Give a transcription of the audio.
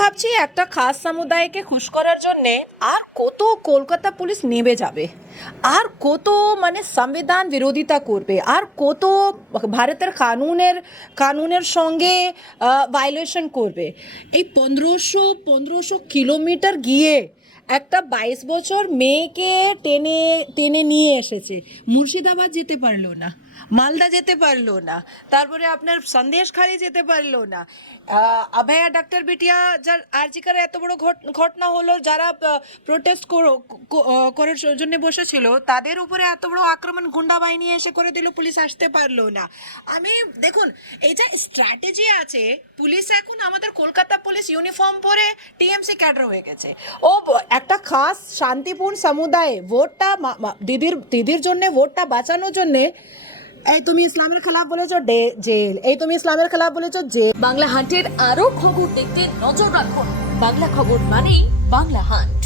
ভাবছি একটা খাস সমুদায়কে খুশ করার জন্যে আর কত কলকাতা পুলিশ নেমে যাবে, আর কত মানে সংবিধান বিরোধিতা করবে, আর কত ভারতের কানুনের সঙ্গে ভায়োলেশন করবে। এই পনেরোশো কিলোমিটার গিয়ে একটা 22 বছর মেয়েকে টেনে টেনে নিয়ে এসেছে, মুর্শিদাবাদ যেতে পারলো না, মালদা যেতে পারলো না, তারপরে আপনার সন্দেশখালি যেতে পারলো না। অভয়া ডাক্তার বিটিয়া যার আরজিকার এত বড় ঘটনা হলো, যারা প্রোটেস্ট করার জন্য বসেছিল তাদের উপরে এত বড় আক্রমণ গুন্ডা বাহিনী এসে করে দিল, পুলিশ আসতে পারলো না। আমি দেখুন, এই যে স্ট্র্যাটেজি আছে পুলিশ, এখন আমাদের কলকাতা পুলিশ ইউনিফর্ম পরে টিএমসি ক্যাডার হয়ে গেছে। ও একটা খাস শান্তিপূর্ণ সমুদায় ভোটটা দিদির জন্য, ভোটটা বাঁচানোর জন্যে এই তুমি ইসলামের খেলাফ বলেছো জেল, এই তুমি ইসলামের খেলাফ বলেছো জেল। বাংলা হান্টের আরো খবর দেখতে নজর রাখুন। বাংলা খবর মানেই বাংলা হান্ট।